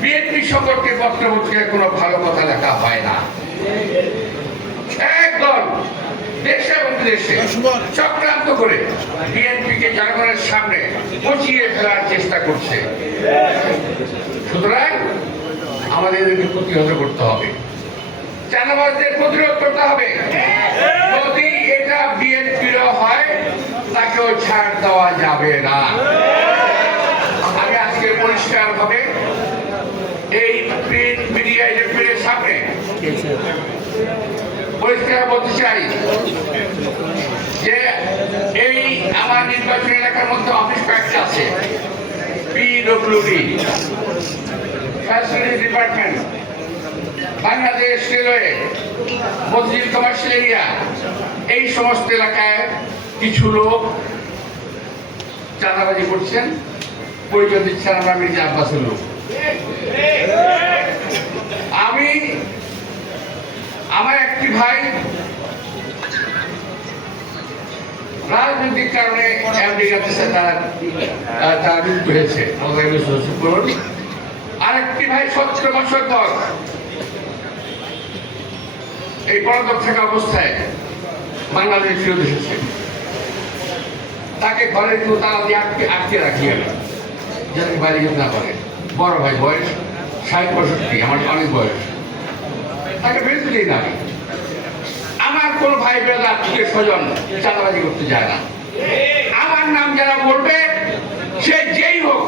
BNP সম্পর্কে পত্রপত্রিকায় কোনো ভালো কথা লেখা হয় না। একদল দেশে এবং বিদেশে চক্রান্ত করে জনগণের সামনে পচিয়ে ফেলার চেষ্টা করছে। সুতরাং আমাদের এদেরকে প্রতিহত করতে হবে। চাঁদাবাজদের প্রতিরোধ করতে হবে। যদি এটা বিএনপির হয়, তাকেও ছাড় দেওয়া যাবে না। আমি আজকে পরিষ্কার ভাবে এই প্রিন্ট মিডিয়া ইলেকট্রনের সামনে পরিষ্কার বলতে চাই যে এই আমার নির্বাচনী এলাকার মধ্যে অফিস কয়েকটা আছে। পিডব্লিউডি ডিপার্টমেন্ট বাংলাদেশ রেলওয়ে, মসজিদ কমার্শিয়াল এরিয়া এই সমস্ত এলাকায় কিছু লোক চাঁদাবাজি করছেন। পরিচয় দিচ্ছেন আমরা মির্জা আব্বাসের লোক। আমি আমার একটি ভাই রাজনৈতিক কারণে আমেরিকাতে সে তার তার মৃত্যু হয়েছে আরেকটি ভাই সতেরো বছর পর এই পলাতক থাকা অবস্থায় বাংলাদেশ ফিরত এসেছে। তাকে ঘরে একটু তালা দিয়ে আটকে আটকে রাখি আমি যাতে যেতে না পারে। বড় ভাই বয়স ষাট পঁয়ষট্টি, আমার অনেক বয়স। তাকে বেরোতে দিই না আমার কোন ভাই বেলা আত্মীয় স্বজন চাঁদাবাজি করতে যায় না। আমার নাম যারা বলবে, সে যেই হোক,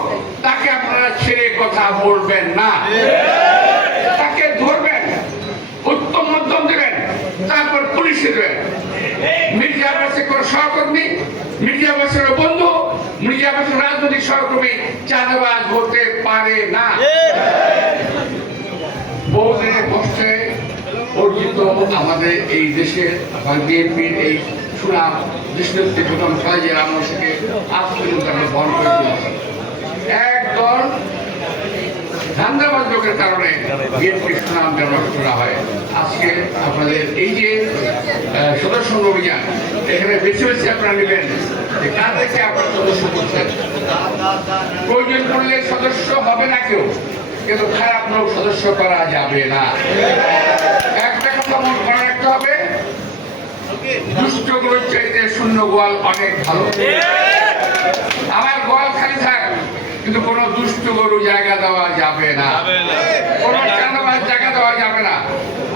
তাকে আপনারা ছেড়ে কথা বলবেন না। তাকে ধরবেন, উত্তম মধ্যম দেবেন, তারপর পুলিশে দেবেন। মির্জা আব্বাসের সহকর্মী, মির্জা আব্বাসের বন্ধু, মির্জা আব্বাসের রাজনৈতিক সহকর্মী চাঁদাবাজ হতে পারে না। বহুদিনের কষ্টে আমাদের এই দেশের বিএনপির এই সুনাম দেশনেত্রী প্রথম সাহায্যের আমল থেকে আজ পর্যন্ত আমরা বহন করে চলেছি। একদল ধান্দাবাজ লোকের কারণে বিএনপির সুনাম যেন না হয়। আজকে আপনাদের এই যে সদস্য অভিযান, এখানে বেছে বেছে আপনারা নেবেন যে কার থেকে আপনারা সদস্য করছেন? প্রয়োজন পড়লে সদস্য হবে না কেউ, কিন্তু খারাপ লোক সদস্য করা যাবে না একটা কথা মনে মনে রাখতে হবে দুষ্টগুলোর চাইতে শূন্য গোয়াল অনেক ভালো। আমার গোয়াল খালি থাক কিন্তু কোনো দুষ্ট গরু জায়গা দেওয়া যাবে না। কোনো চাঁদাবাজ জায়গা দেওয়া যাবে না।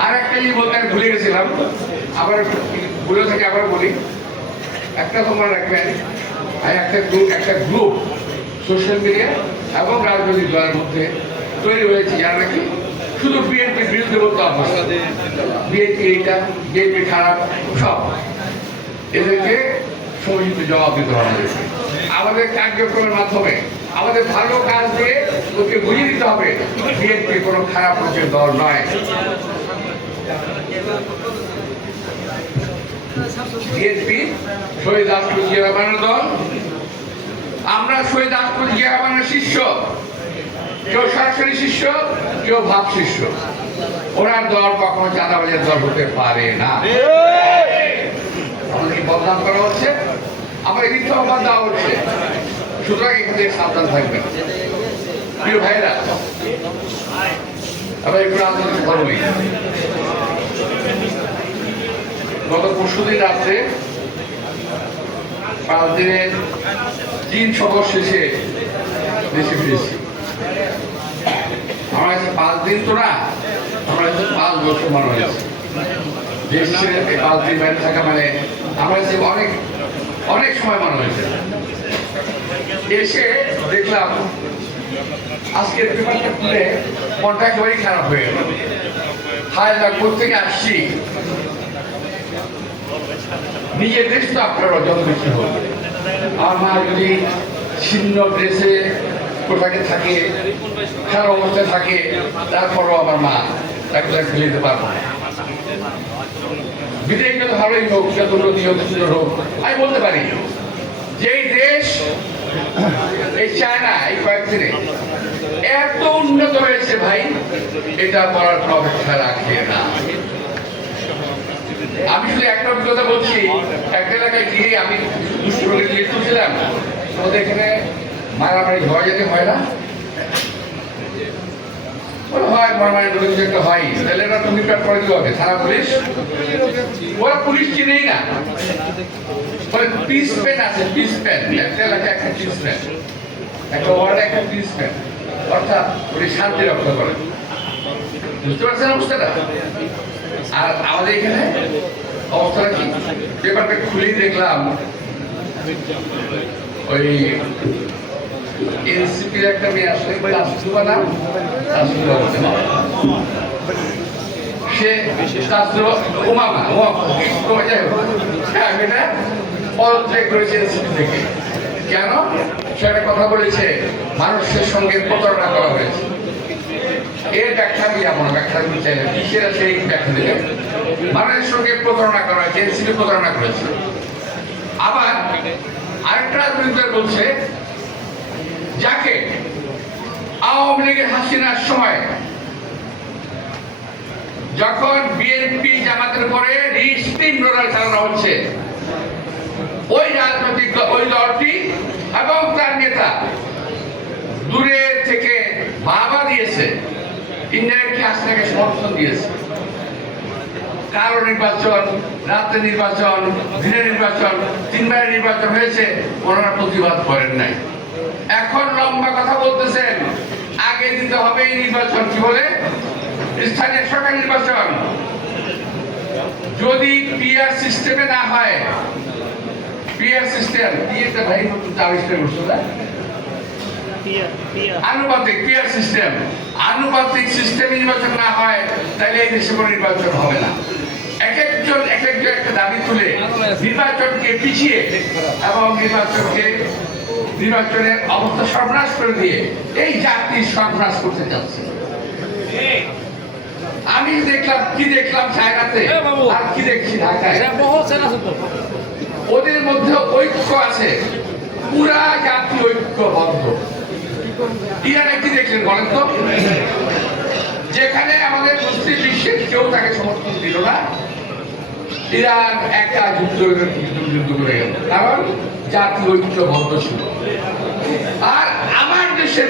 আর একটা জিনিস বলতে আমি ভুলে গেছিলাম। আবার ভুলে থেকে আবার বলি। একটা তোমরা রাখবেন আর একটা গ্রুপ একটা গ্রুপ সোশ্যাল মিডিয়া এবং রাজনৈতিক দলের মধ্যে তৈরি হয়েছে। যারা নাকি শুধু বিএনপির বিরুদ্ধে বলতে অভ্যস্ত। বিএনপি এইটা বিএনপি খারাপ সব। এদেরকে সমুচিত জবাব দিতে হবে। আমাদের কার্যক্রমের মাধ্যমে আমাদের ভালো কাজ দিয়ে ওকে বুঝিয়ে দিতে হবে। বিএনপি কোনো খারাপ হচ্ছে দল নয়। বিএনপি শহীদ রাষ্ট্রপতি জিয়া রহমানের দল। আমরা শহীদ রাষ্ট্রপতি জিয়া রহমানের শিষ্য। কেউ সরাসরি শিষ্য কেউ ভাব শিষ্য। ওনার দল কখনো চাঁদাবাজের দল হতে পারে না। আমাদেরকে বদনাম করা হচ্ছে। আমার মিথ্যা অপবাদ দেওয়া হচ্ছে। সুতরাং এখান সাবধান থাকবেন। প্রিয় ভাইরা আবার একটু রাজনৈতিক ধর্মী গত পরশুদিন রাত্রে পাঁচ দিনের তিন সফর শেষে দেশে ফিরেছি আমার কাছে পাঁচ দিন তো না, আমার কাছে পাঁচ বছর মনে হয়েছে। দেশ পাঁচ দিন বাইরে থাকা মানে আমার কাছে অনেক অনেক সময় মনে হয়েছে। এসে দেখলাম, আজকের পেপারটা খুলে মনটা একেবারেই খারাপ হয়ে গেল। হায় না থেকে আসছি? নিজের দেশ তো আপনার যত বেশি হোক। আমার যদি ছিন্ন ড্রেসে পোশাকে থাকে, খারাপ অবস্থায় থাকে, তারপরও আমার মা তাকে ফেলে দিতে পারব না। ভালোই হোক উন্নতি হোক হোক। আমি বলতে পারি দেশ, এই চায়না, এই কয়েকদিনে এত উন্নত হয়েছে ভাই, এটা বলার অপেক্ষা রাখে না। আমি শুধু একটা অভিজ্ঞতা বলছি একটা এলাকায় গিয়ে আমি দুষ্ট রোগের লিস্ট করছিলাম ওদের এখানে মারামারি ঝড় যেতে হয় না। হয় মর্মায় কিছু একটা হয়। তাহলে এরা তুমি কাট করে দিতে হবে থানা পুলিশ? ওরা পুলিশ চিনেই না। বলে পিস পেন আছে, পিস পেন। একটা এলাকায় একটা পিস পেন। একটা ওয়ার্ডে একটা পিস পেন। অর্থাৎ উনি শান্তি রক্ষা করেন। বুঝতে পারছেন অবস্থাটা? আর আমাদের এখানে অবস্থাটা কি? পেপারটা খুলেই দেখলাম, ওই এনসিপির একটা মেয়ে বলতে সে উমামা উমা যাই হোক। হ্যাঁ এটা পদত্যাগ এনসিপি থেকে। কেন? সে কথা বলেছে, মানুষের সঙ্গে প্রতারণা করা হয়েছে। এর ব্যাখ্যা আমি এমন ব্যাখ্যা আমি চাই না। কিসের এই ব্যাখ্যা দেবেন মানুষের সঙ্গে প্রতারণা করা হয়েছে, এনসিপি প্রতারণা করেছে। আবার আরেকটা রাজনীতিবিদ বলছে যাকে আওয়ামী লীগের হাসিনার সময় যখন বিএনপি জামাতের উপরে স্পিন রোলার চালানো হচ্ছে, ওই রাজনৈতিক ওই দলটি এবং তার নেতা দূরে থেকে বাবা দিয়েছে ইন্ডিয়াকে হাসিনাকে সমর্থন দিয়েছে। কারও নির্বাচন, রাতে নির্বাচন, দিনে নির্বাচন, তিনবারের নির্বাচন হয়েছে, ওনারা প্রতিবাদ করেন নাই। এখন লম্বা কথা বলতেছেন। আগে দিতে হবে এই নির্বাচন কি বলে? স্থানীয় সরকার নির্বাচন। যদি পিআর সিস্টেমে না হয় পিআর সিস্টেম পিএটা ভাই আবিষ্কার করছ, না? আনুপাতিক পিয়ার সিস্টেম আনুপাতিক সিস্টেম নির্বাচন না হয়, তাহলে এই দেশে কোনো নির্বাচন হবে না। এক একজন এক একজন একটা দাবি তুলে নির্বাচনকে পিছিয়ে এবং নির্বাচনকে নির্বাচনের অবস্থা সর্বনাশ করে দিয়ে এই জাতি সর্বনাশ করতে যাচ্ছে। আমি দেখলাম কি দেখলাম বাবু। আর কি দেখছি ঢাকায়? ওদের মধ্যে ঐক্য আছে। পুরা জাতি ঐক্যবদ্ধ। ইরানে কি দেখলেন বলেন তো? যেখানে আমাদের মুসলিম বিশ্বের কেউ তাকে সমর্থন দিল না ইরান একা যুদ্ধ যুদ্ধ যুদ্ধ করে গেল। কারণ জাতীয় ঐক্যবদ্ধ ছিল। আর আমার দেশের